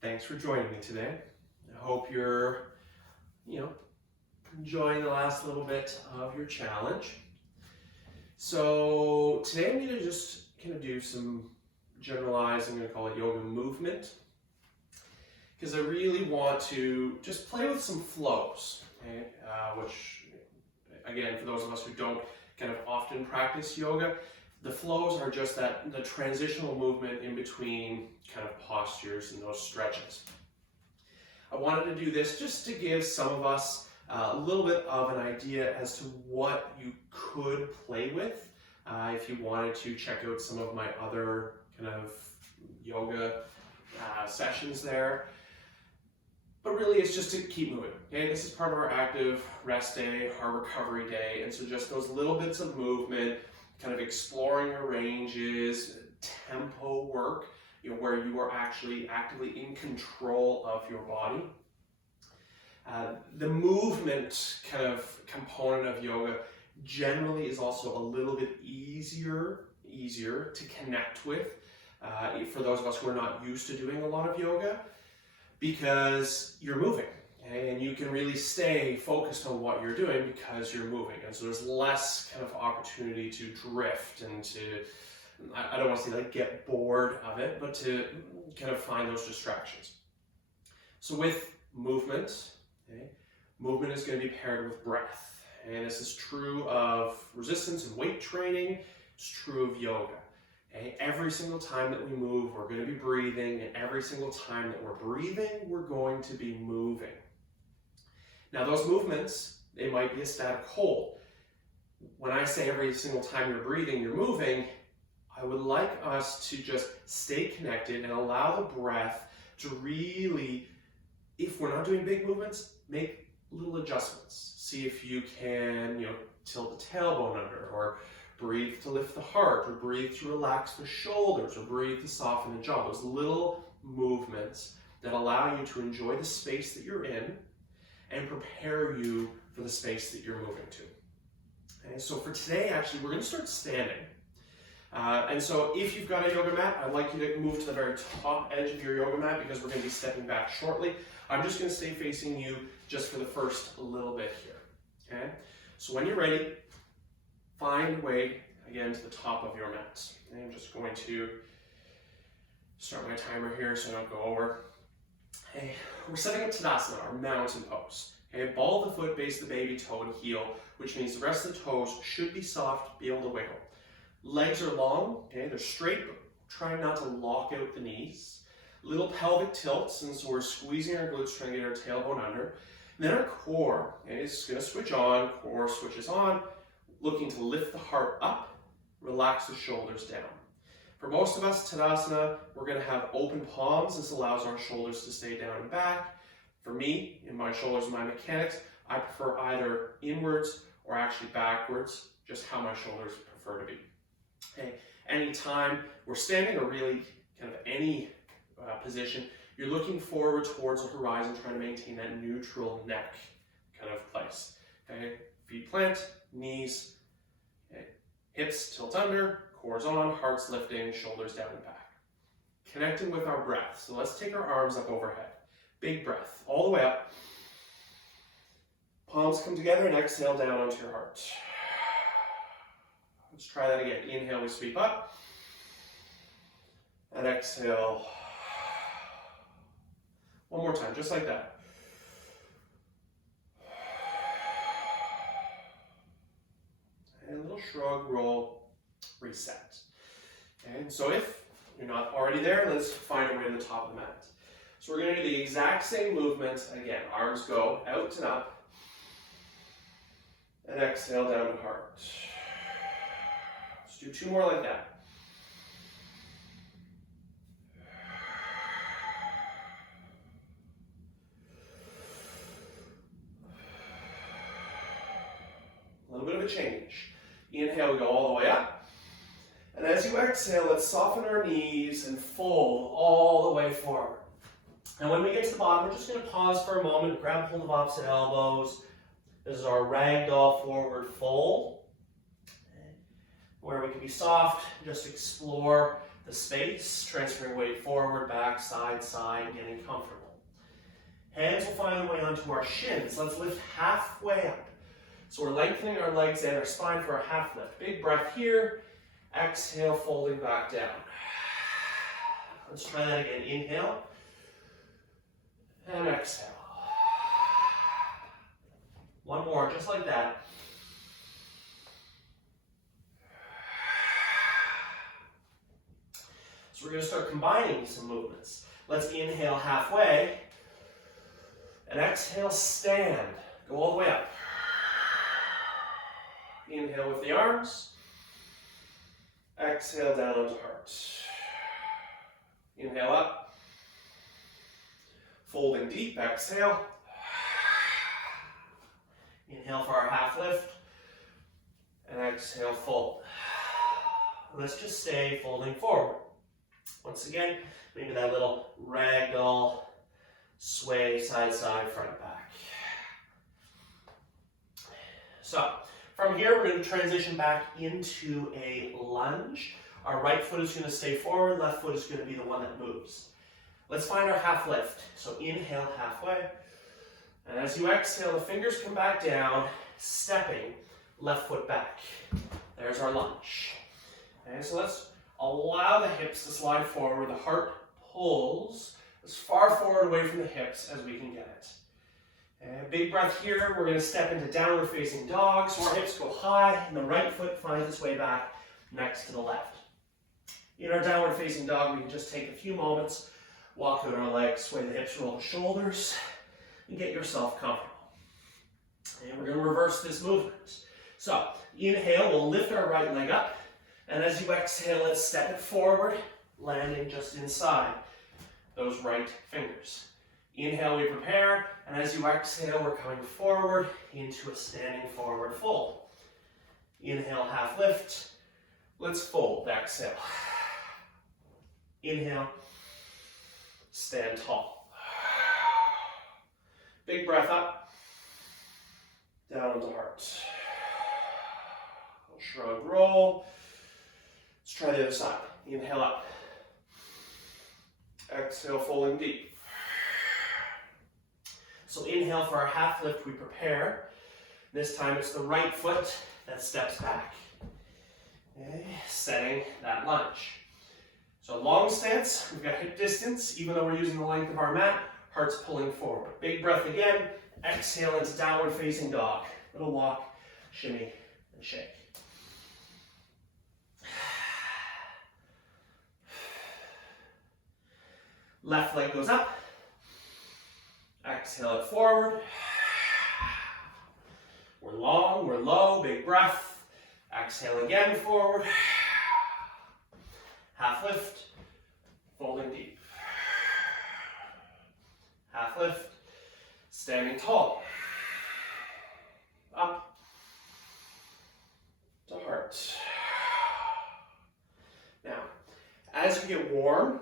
Thanks for joining me today. I hope you're, enjoying the last little bit of your challenge. So today I'm going to just kind of do some generalized, I'm going to call it yoga movement, because I really want to just play with some flows, okay? Which, again, for those of us who don't kind of often practice yoga, the flows are just the transitional movement in between kind of postures and those stretches. I wanted to do this just to give some of us a little bit of an idea as to what you could play with if you wanted to check out some of my other kind of yoga sessions there. But really it's just to keep moving. Okay, this is part of our active rest day, our recovery day, and so just those little bits of movement, kind of exploring your ranges, tempo work, where you are actually actively in control of your body. The movement kind of component of yoga generally is also a little bit easier to connect with for those of us who are not used to doing a lot of yoga, because you're moving, okay? And you can really stay focused on what you're doing because you're moving, and so there's less kind of opportunity to drift and to, I don't want to say like get bored of it, but to kind of find those distractions. So with movement, okay, movement is going to be paired with breath, and this is true of resistance and weight training. It's true of yoga. Okay? Every single time that we move, we're going to be breathing, and every single time that we're breathing, we're going to be moving. Now those movements, they might be a static hold. When I say every single time you're breathing, you're moving, I would like us to just stay connected and allow the breath to really, if we're not doing big movements, make little adjustments. See if you can, tilt the tailbone under, or breathe to lift the heart, or breathe to relax the shoulders, or breathe to soften the jaw. Those little movements that allow you to enjoy the space that you're in and prepare you for the space that you're moving to. Okay, so for today, actually, we're going to start standing. And so if you've got a yoga mat, I'd like you to move to the very top edge of your yoga mat, because we're going to be stepping back shortly. I'm just going to stay facing you just for the first little bit here. Okay? So when you're ready, find your way again to the top of your mat. And I'm just going to start my timer here so I don't go over. Okay, we're setting up Tadasana, our mountain pose. Okay, ball of the foot, base of the baby toe, and heel, which means the rest of the toes should be soft, be able to wiggle. Legs are long, okay, they're straight, but trying not to lock out the knees. Little pelvic tilts, and so we're squeezing our glutes, trying to get our tailbone under. And then our core, okay, is going to switch on, core switches on, looking to lift the heart up, relax the shoulders down. For most of us, Tadasana, we're going to have open palms. This allows our shoulders to stay down and back. For me, in my shoulders and my mechanics, I prefer either inwards or actually backwards, just how my shoulders prefer to be. Okay. Anytime we're standing, or really kind of any position, you're looking forward towards the horizon, trying to maintain that neutral neck kind of place. Okay. Feet plant, knees, okay. Hips tilt under, core's on, heart's lifting, shoulders down and back. Connecting with our breath. So let's take our arms up overhead. Big breath, all the way up. Palms come together and exhale down onto your heart. Let's try that again. Inhale, we sweep up. And exhale. One more time, just like that. And a little shrug, roll, reset. And so if you're not already there, let's find our way to the top of the mat. So we're going to do the exact same movement. Again, arms go out and up. And exhale down to heart. Let's do two more like that. A little bit of a change. Inhale, we go all the way up. And as you exhale, let's soften our knees and fold all the way forward. And when we get to the bottom, we're just going to pause for a moment, grab hold of opposite elbows. This is our ragdoll forward fold, where we can be soft, just explore the space, transferring weight forward, back, side, side, getting comfortable. Hands will find a way onto our shins. Let's lift halfway up. So we're lengthening our legs and our spine for a half lift. Big breath here. Exhale, folding back down. Let's try that again. Inhale and exhale. One more, just like that. So we're going to start combining some movements. Let's inhale halfway and exhale, stand. Go all the way up. Inhale with the arms. Exhale down onto heart. Inhale up. Folding deep, exhale. Inhale for our half lift. And exhale, fold. Let's just stay folding forward. Once again, maybe that little ragdoll sway, side, side, front, back. So, from here, we're going to transition back into a lunge. Our right foot is going to stay forward, left foot is going to be the one that moves. Let's find our half lift. So inhale halfway. And as you exhale, the fingers come back down, stepping left foot back. There's our lunge. Okay, so let's allow the hips to slide forward. The heart pulls as far forward away from the hips as we can get it. And big breath here. We're going to step into downward facing dog. So our hips go high and the right foot finds its way back next to the left. In our downward facing dog, we can just take a few moments, walk out our legs, sway the hips, roll the shoulders, and get yourself comfortable. And we're going to reverse this movement. So inhale, we'll lift our right leg up. And as you exhale, let's step it forward, landing just inside those right fingers. Inhale, we prepare, and as you exhale, we're coming forward into a standing forward fold. Inhale, half lift. Let's fold, exhale. Inhale, stand tall. Big breath up, down onto heart. Shrug, roll. Let's try the other side. Inhale up. Exhale, folding deep. So inhale for our half lift, we prepare. This time it's the right foot that steps back. Okay, setting that lunge. So long stance, we've got hip distance, even though we're using the length of our mat, heart's pulling forward. Big breath again, exhale into downward facing dog. Little walk, shimmy, and shake. Left leg goes up. Exhale it forward. We're long, we're low, big breath. Exhale again forward. Half lift, folding deep. Half lift, standing tall. Up to heart. Now, as you get warm,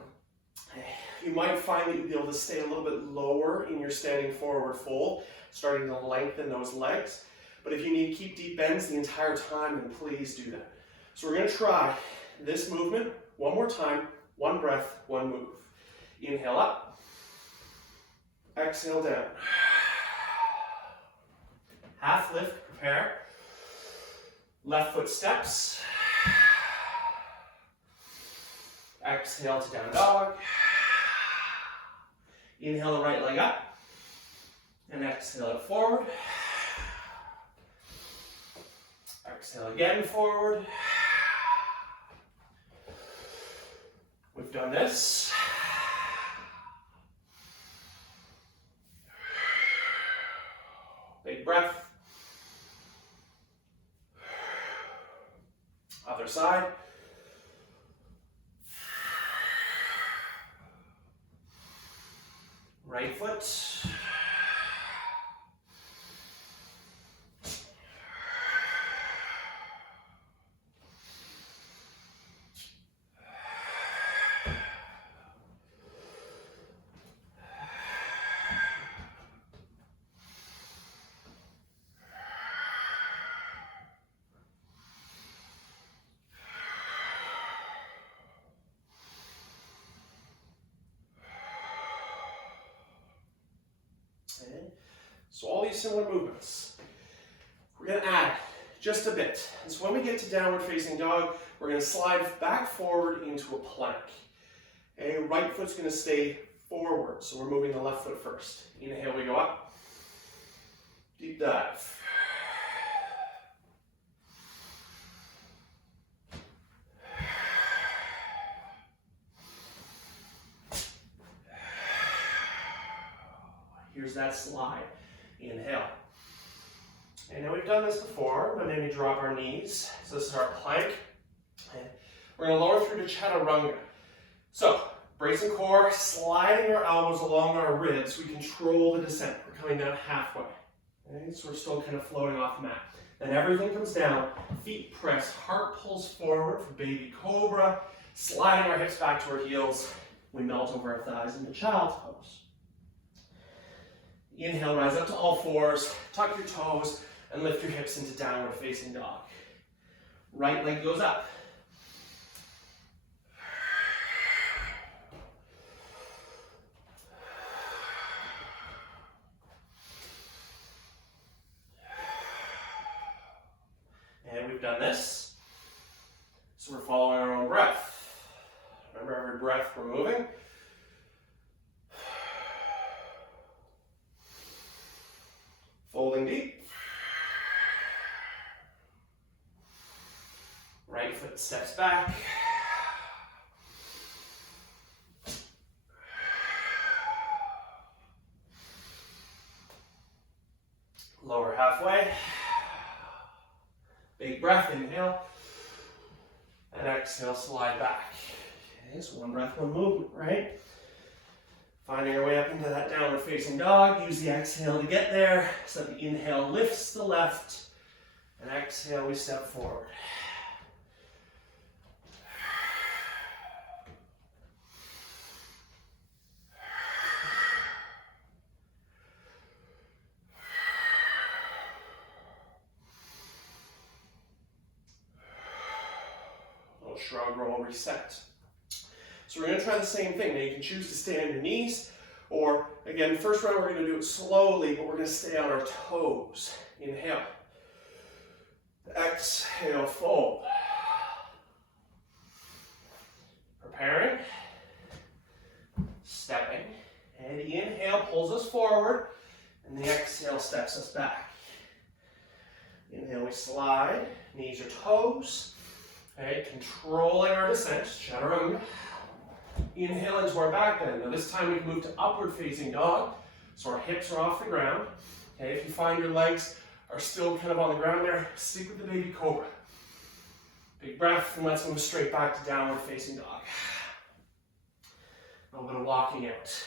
you might find that you'll be able to stay a little bit lower in your standing forward fold, starting to lengthen those legs. But if you need to keep deep bends the entire time, then please do that. So we're going to try this movement one more time, one breath, one move. Inhale up, exhale down. Half lift, prepare. Left foot steps. Exhale to down dog. Inhale the right leg up, and exhale it forward. Exhale again forward. We've done this. Big breath. Other side. Right foot. So all these similar movements. We're going to add just a bit. And so when we get to downward facing dog, we're going to slide back forward into a plank. Okay, right foot's going to stay forward. So we're moving the left foot first. Inhale, we go up. Deep dive. Here's that slide. Inhale. And now we've done this before, but maybe drop our knees. So this is our plank. And we're going to lower through to chaturanga. So, bracing core, sliding our elbows along our ribs. We control the descent. We're coming down halfway. Okay? So we're still kind of floating off the mat. Then everything comes down. Feet press, heart pulls forward for baby cobra. Sliding our hips back to our heels. We melt over our thighs into child's pose. Inhale, rise up to all fours, tuck your toes, and lift your hips into downward facing dog. Right leg goes up. And we've done this. So we're following our own breath. Remember, every breath we're moving. Folding deep. Right foot steps back. Lower halfway. Big breath, inhale. And exhale, slide back. Okay, so one breath, one movement, right? Finding our way up into that downward facing dog. Use the exhale to get there. So the inhale lifts the left. And exhale, we step forward. Little shrug, roll, reset. So we're going to try the same thing. Now you can choose to stay on your knees, or again, first round we're going to do it slowly, but we're going to stay on our toes. Inhale. Exhale, fold. Preparing. Stepping. And the inhale pulls us forward, and the exhale steps us back. Inhale, we slide. Knees or toes. Okay, controlling our descent. Chaturanga. Inhale into our back bend. Now this time we can move to upward facing dog. So our hips are off the ground. Okay, if you find your legs are still kind of on the ground there, stick with the baby cobra. Big breath, and let's move straight back to downward facing dog. A little bit of walking out.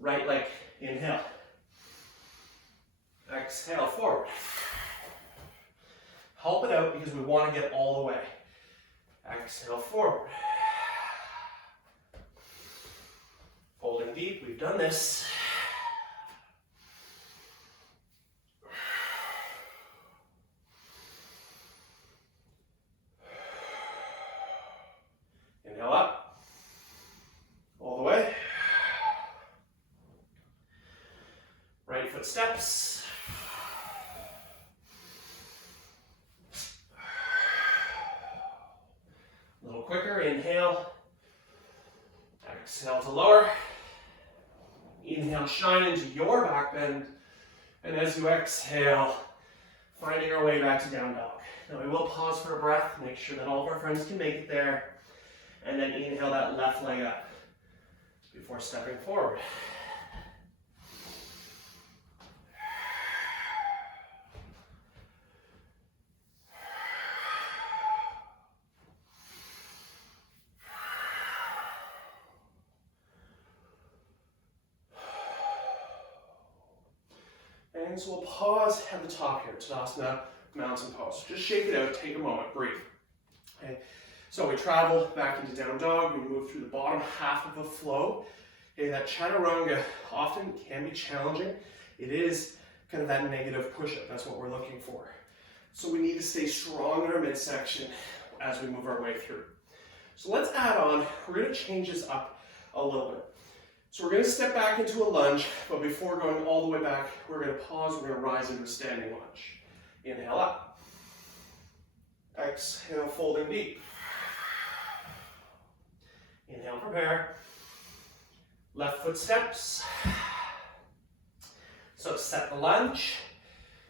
Right leg, inhale. Exhale, forward. Help it out because we want to get all the way. Exhale, forward. Folding deep, we've done this. Inhale up. All the way. Right foot steps. A little quicker, inhale. Exhale to lower. Inhale, shine into your back bend. And as you exhale, finding our way back to down dog. Now we will pause for a breath, make sure that all of our friends can make it there. And then inhale that left leg up before stepping forward. And so we'll pause at the top here, Tadasana, mountain pose. Just shake it out, take a moment, breathe. Okay. So we travel back into down dog, we move through the bottom half of the flow. Okay, that chaturanga often can be challenging. It is kind of that negative push-up, that's what we're looking for. So we need to stay strong in our midsection as we move our way through. So let's add on, we're going to change this up a little bit. So we're going to step back into a lunge, but before going all the way back, we're going to pause, we're going to rise into a standing lunge. Inhale up. Exhale, folding deep. Inhale, prepare. Left foot steps. So set the lunge,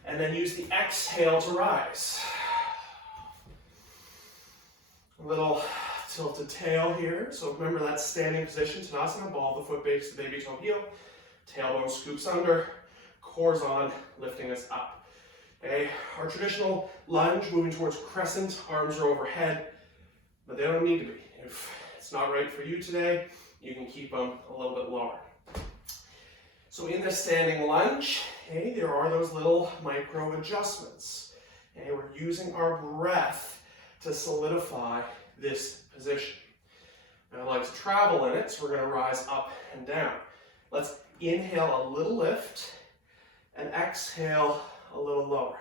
and then use the exhale to rise. A little tilted tail here. So remember that standing position, Tadasana, ball of the foot base, the baby toe heel. Tailbone scoops under, core's on, lifting us up. Okay, our traditional lunge, moving towards crescent, arms are overhead, but they don't need to be. If it's not right for you today, you can keep them a little bit lower. So in this standing lunge, okay, there are those little micro adjustments. Okay, we're using our breath to solidify this position. Now I like to travel in it, so we're going to rise up and down. Let's inhale a little lift and exhale a little lower.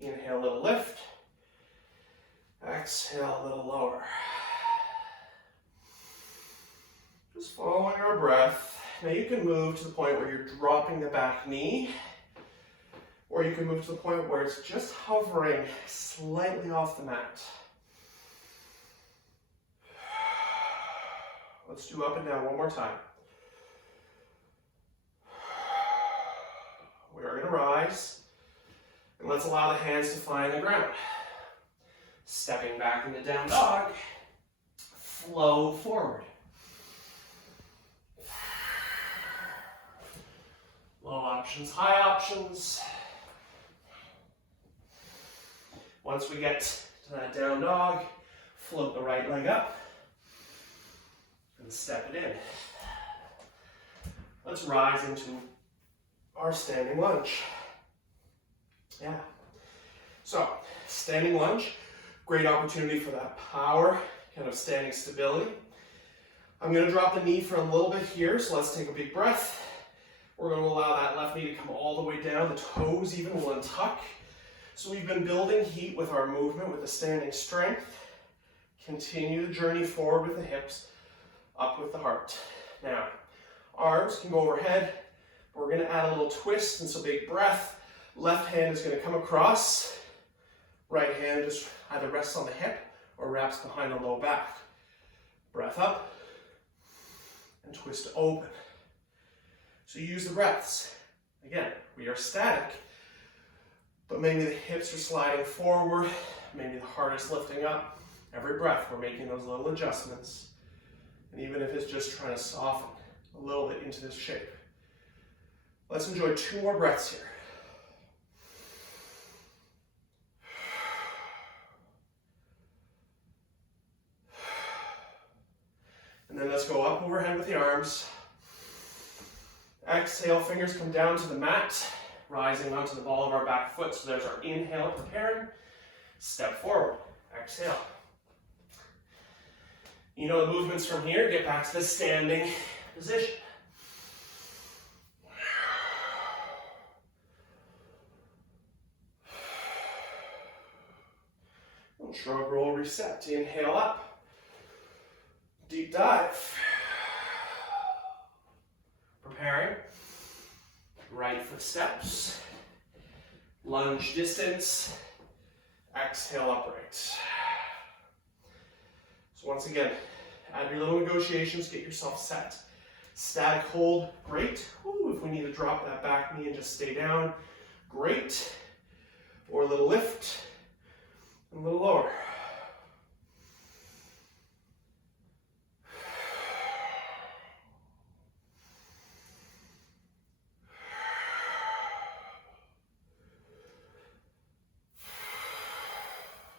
Inhale a little lift, exhale a little lower. Just following our breath. Now you can move to the point where you're dropping the back knee, or you can move to the point where it's just hovering slightly off the mat. Let's do up and down one more time. We are going to rise, and let's allow the hands to find the ground. Stepping back into down dog, flow forward. Low options, high options. Once we get to that down dog, float the right leg up and step it in. Let's rise into our standing lunge. Yeah. So, standing lunge, great opportunity for that power, kind of standing stability. I'm going to drop the knee for a little bit here, so let's take a big breath. We're going to allow that left knee to come all the way down. The toes even will untuck. So we've been building heat with our movement, with the standing strength. Continue the journey forward with the hips, up with the heart. Now, arms can go overhead. We're going to add a little twist, and so big breath. Left hand is going to come across. Right hand just either rests on the hip or wraps behind the low back. Breath up and twist open. So use the breaths. Again, we are static, but maybe the hips are sliding forward, maybe the heart is lifting up. Every breath, we're making those little adjustments. And even if it's just trying to soften a little bit into this shape. Let's enjoy 2 more breaths here. And then let's go up overhead with the arms. Exhale, fingers come down to the mat, rising onto the ball of our back foot. So there's our inhale, preparing. Step forward, exhale. You know the movements from here, get back to the standing position. And shrug, roll, reset. Inhale up. Deep dive. Preparing. Right foot steps. Lunge distance. Exhale upright. So once again, add your little negotiations, get yourself set. Static hold, great. Ooh, if we need to drop that back knee and just stay down, great. Or a little lift, and a little lower.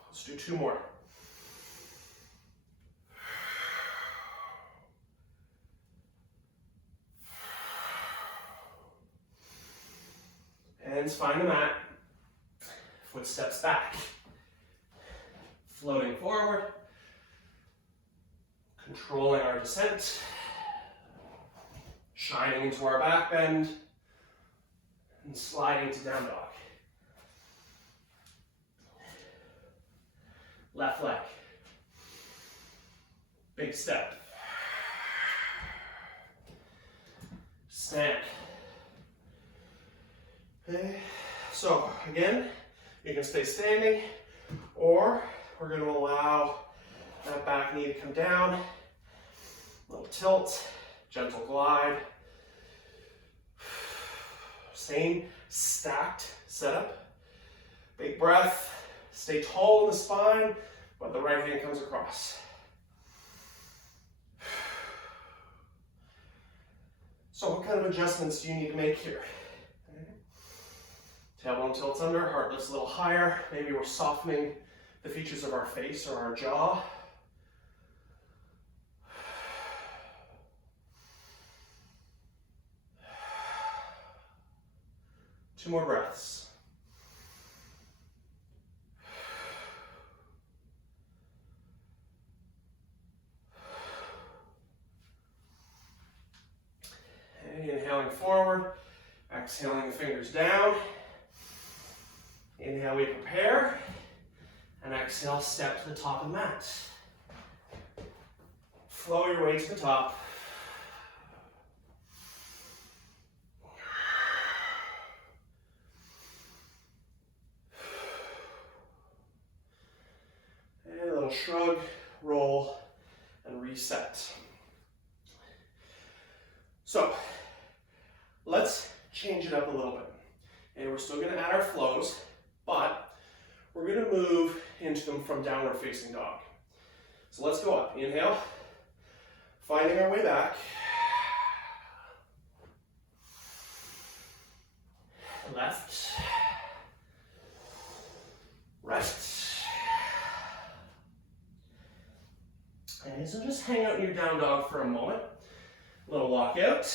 Let's do 2 more. Hands find the mat. Footsteps back. Floating forward. Controlling our descent. Shining into our back bend. And sliding to down dog. Left leg. Big step. stand. Okay. So again, you can stay standing, or we're going to allow that back knee to come down, a little tilt, gentle glide. Same stacked setup. Big breath, stay tall in the spine, but the right hand comes across. So what kind of adjustments do you need to make here? Tailbone tilts under, heart lifts a little higher. Maybe we're softening the features of our face or our jaw. Two more breaths. And inhaling forward, exhaling the fingers down. Inhale, we prepare, and exhale, step to the top of the mat. Flow your way to the top. And a little shrug, roll, and reset. So, let's change it up a little bit. And we're still going to add our flows, but we're going to move into them from downward facing dog. So let's go up. Inhale, finding our way back. Left, right. And so just hang out in your down dog for a moment. A little walk out.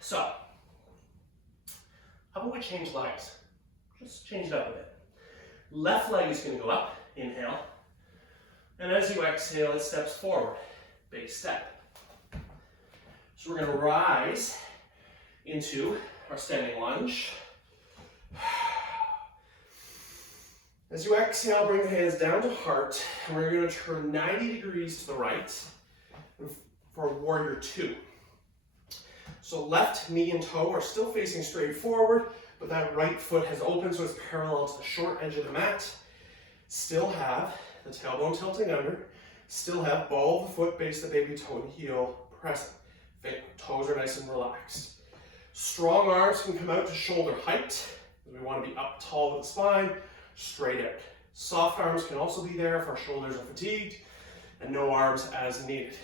So, how about we change legs? Just change it up a bit. Left leg is going to go up, inhale. And as you exhale, it steps forward. Big step. So we're going to rise into our standing lunge. As you exhale, bring the hands down to heart, and we're going to turn 90 degrees to the right for warrior two. So left knee and toe are still facing straight forward, but that right foot has opened so it's parallel to the short edge of the mat. Still have the tailbone tilting under, still have ball of the foot, base of the baby toe and heel present. Toes are nice and relaxed. Strong arms can come out to shoulder height. We want to be up tall with the spine, straight out. Soft arms can also be there if our shoulders are fatigued, and no arms as needed.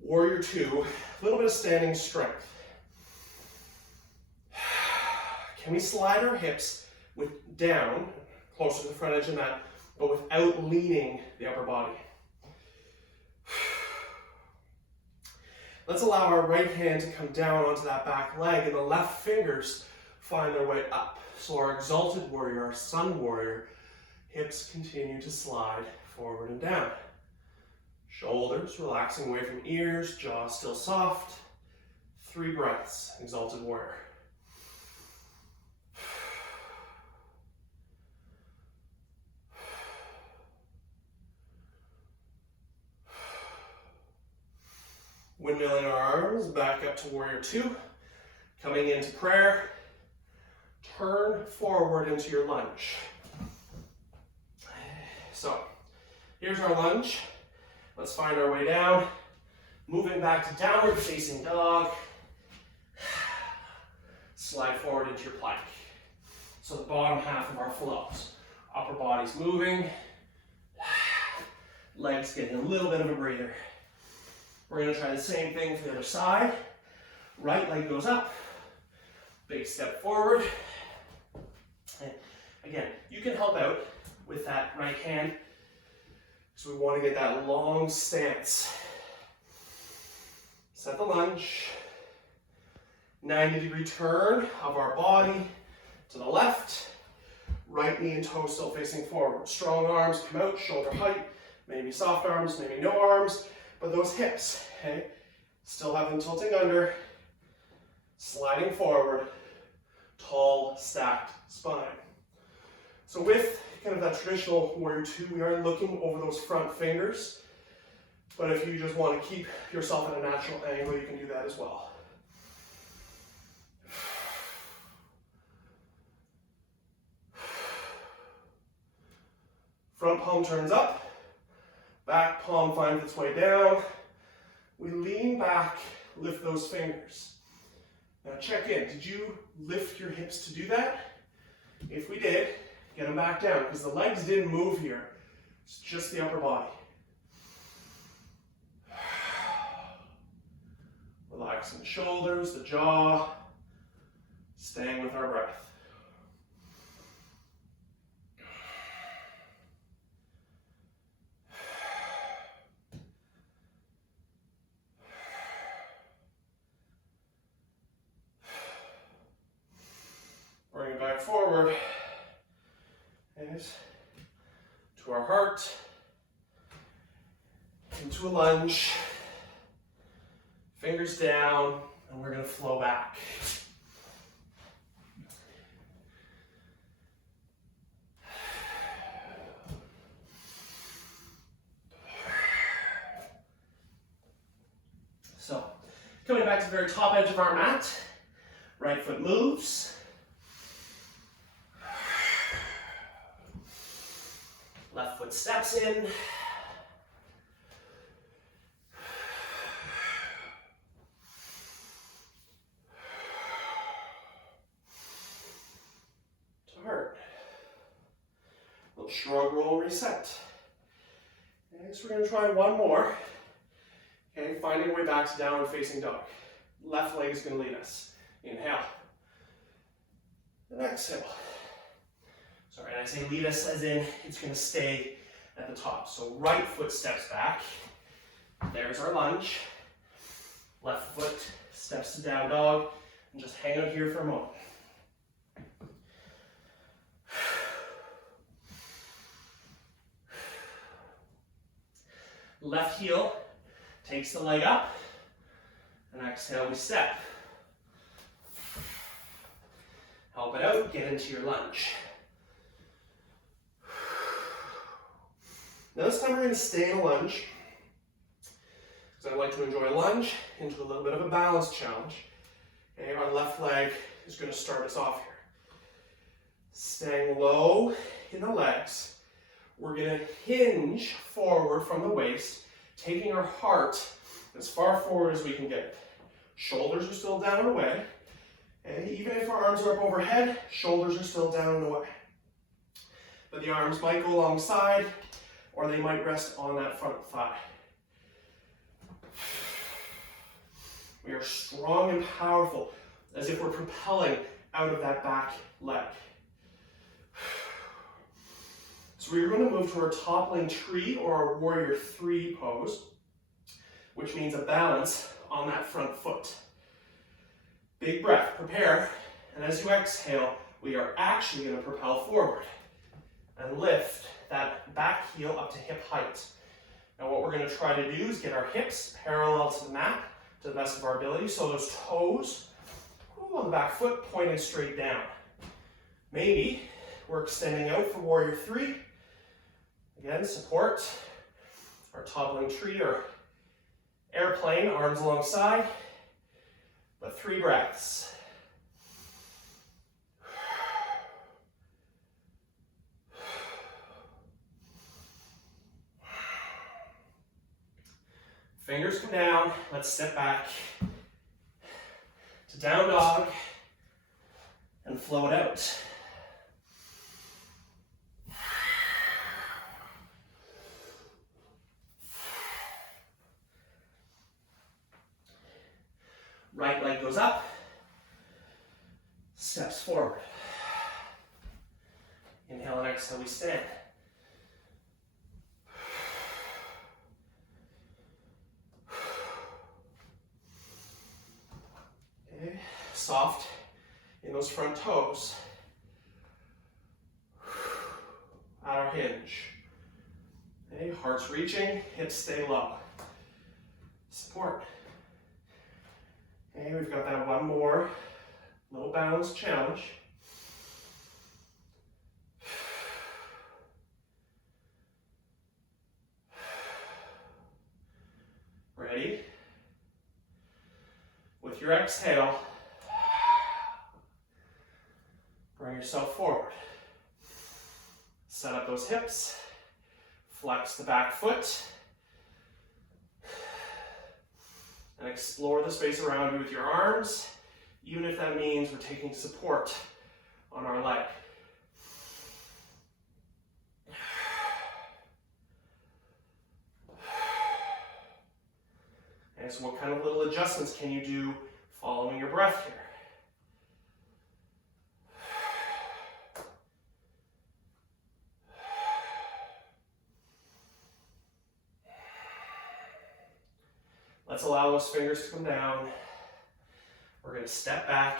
Warrior two, a little bit of standing strength. Can we slide our hips down, closer to the front edge of the mat, but without leaning the upper body? Let's allow our right hand to come down onto that back leg, and the left fingers find their way up. So our exalted warrior, our sun warrior, hips continue to slide forward and down. Shoulders relaxing away from ears, jaw still soft. 3 breaths, exalted warrior. Windmilling our arms back up to warrior two. Coming into prayer, turn forward into your lunge. So, here's our lunge. Let's find our way down. Moving back to downward facing dog. Slide forward into your plank. So the bottom half of our flows. Upper body's moving. Legs getting a little bit of a breather. We're going to try the same thing for the other side. Right leg goes up. Big step forward. And again, you can help out with that right hand. So we want to get that long stance. Set the lunge. 90-degree turn of our body to the left. Right knee and toe still facing forward. Strong arms come out, shoulder height. Maybe soft arms, maybe no arms. But those hips, okay, still have them tilting under. Sliding forward. Tall, stacked spine. So with kind of that traditional warrior two, we are looking over those front fingers. But if you just want to keep yourself at a natural angle, you can do that as well. Front palm turns up, back palm finds its way down. We lean back, lift those fingers. Now check in, did you lift your hips to do that? If we did, get them back down, because the legs didn't move here. It's just the upper body. Relaxing the shoulders, the jaw, staying with our breath. Bring it back forward, and to our heart, into a lunge, fingers down, and we're going to flow back. So, coming back to the very top edge of our mat, right foot moves. Left foot steps in. To heart. Little shrug, roll, reset. Okay, so we're going to try one more. Okay, finding a way back to downward facing dog. Left leg is going to lead us. Inhale. And exhale. Sorry, and I say lead us as in it's going to stay at the top. So right foot steps back. There's our lunge. Left foot steps to down dog. And just hang out here for a moment. Left heel takes the leg up. And exhale, we step. Help it out, get into your lunge. Now this time we're going to stay in a lunge, because I like to enjoy a lunge into a little bit of a balance challenge. Okay, our left leg is going to start us off here. Staying low in the legs, we're going to hinge forward from the waist, taking our heart as far forward as we can get it. Shoulders are still down and away. Okay, even if our arms are up overhead, shoulders are still down and away. But the arms might go alongside, or they might rest on that front thigh. We are strong and powerful, as if we're propelling out of that back leg. So we're going to move to our toppling tree or our warrior three pose, which means a balance on that front foot. Big breath, prepare, and as you exhale, we are actually going to propel forward and lift that back heel up to hip height. Now what we're going to try to do is get our hips parallel to the mat to the best of our ability, so those toes on the back foot pointed straight down. Maybe we're extending out for warrior three. Again, support our toppling tree or airplane, arms alongside, but 3 breaths. Fingers come down, let's step back to down dog and flow it out. Right leg goes up, steps forward. Inhale and exhale, we stand. Okay. Soft in those front toes. At our hinge. Okay. Heart's reaching, hips stay low. Support. Okay, we've got that one more little balance challenge. your exhale, bring yourself forward. Set up those hips, flex the back foot, and explore the space around you with your arms, even if that means we're taking support on our leg. And so what kind of little adjustments can you do following your breath here? Let's allow those fingers to come down. We're going to step back,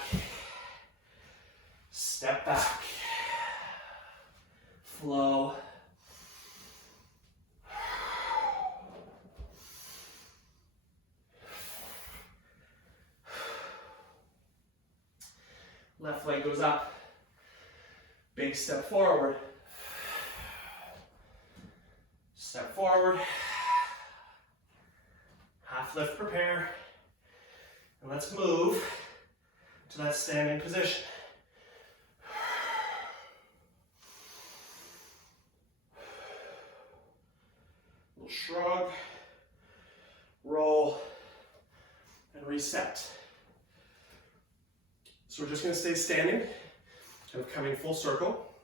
flow. Left leg goes up, big step forward, step forward, half lift, prepare, and let's move to that standing position. Little shrug, roll, and reset. So we're just going to stay standing, kind of coming full circle.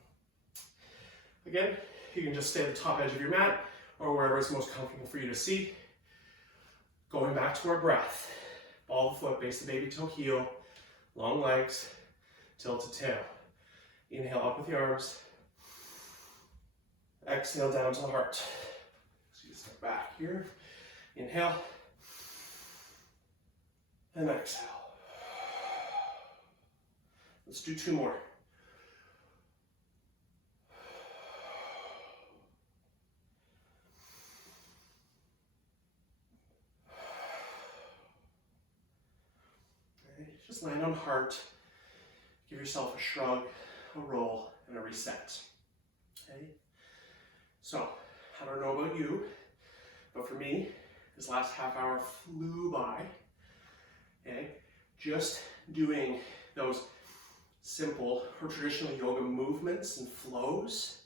Again, you can just stay at the top edge of your mat or wherever it's most comfortable for you to see. Going back to our breath. Ball of the foot, base the baby toe, heel, long legs, tilted tail. Inhale up with the arms. Exhale down to the heart. So you step back here. Inhale. And exhale. Let's do two more. Okay, just land on heart. Give yourself a shrug, a roll, and a reset. Okay? So, I don't know about you, but for me, this last half hour flew by. Okay? Just doing those simple or traditional yoga movements and flows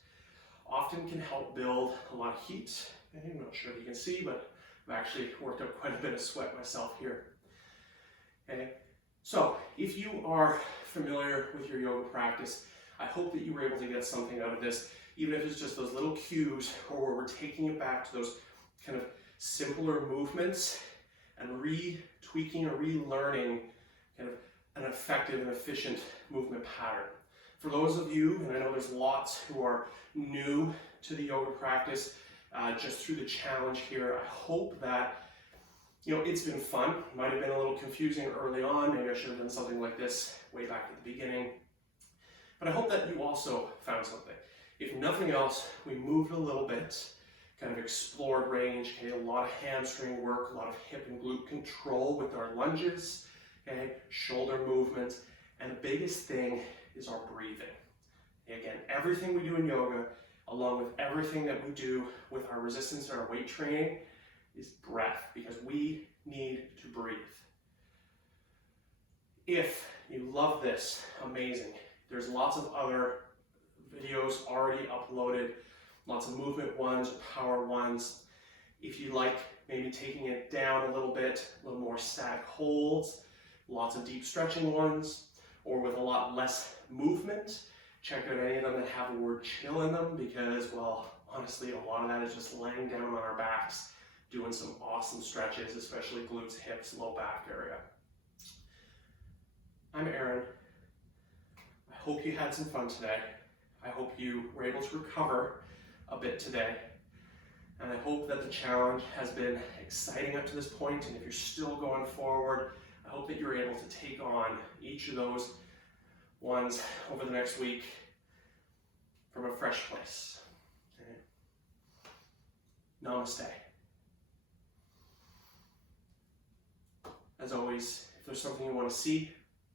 often can help build a lot of heat. Okay, I'm not sure if you can see, but I've actually worked up quite a bit of sweat myself here. Okay, so if you are familiar with your yoga practice, I hope that you were able to get something out of this, even if it's just those little cues or where we're taking it back to those kind of simpler movements and retweaking or relearning kind of an effective and efficient movement pattern. For those of you, and I know there's lots who are new to the yoga practice, just through the challenge here, I hope that, you know, it's been fun. Might have been a little confusing early on. Maybe I should have done something like this way back at the beginning. But I hope that you also found something. If nothing else, we moved a little bit, kind of explored range, okay, a lot of hamstring work, a lot of hip and glute control with our lunges, okay, shoulder movement, and the biggest thing is our breathing. Again, everything we do in yoga, along with everything that we do with our resistance and our weight training, is breath, because we need to breathe. If you love this, amazing. There's lots of other videos already uploaded, lots of movement ones, power ones. If you like maybe taking it down a little bit, a little more static holds, lots of deep stretching ones, or with a lot less movement, check out any of them that have the word chill in them, because, well, honestly, a lot of that is just laying down on our backs, doing some awesome stretches, especially glutes, hips, low back area. I'm Aaron. I hope you had some fun today. I hope you were able to recover a bit today. And I hope that the challenge has been exciting up to this point, and if you're still going forward, I hope that you're able to take on each of those ones over the next week from a fresh place. Okay. Namaste. As always, if there's something you want to see,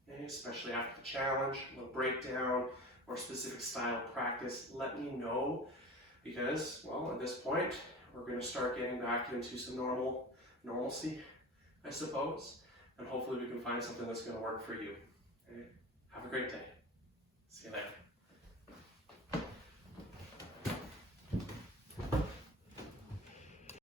okay, especially after the challenge, a little breakdown or specific style of practice, let me know, because, well, at this point, we're going to start getting back into some normalcy, I suppose. and hopefully we can find something that's going to work for you. Okay? Have a great day. See you later.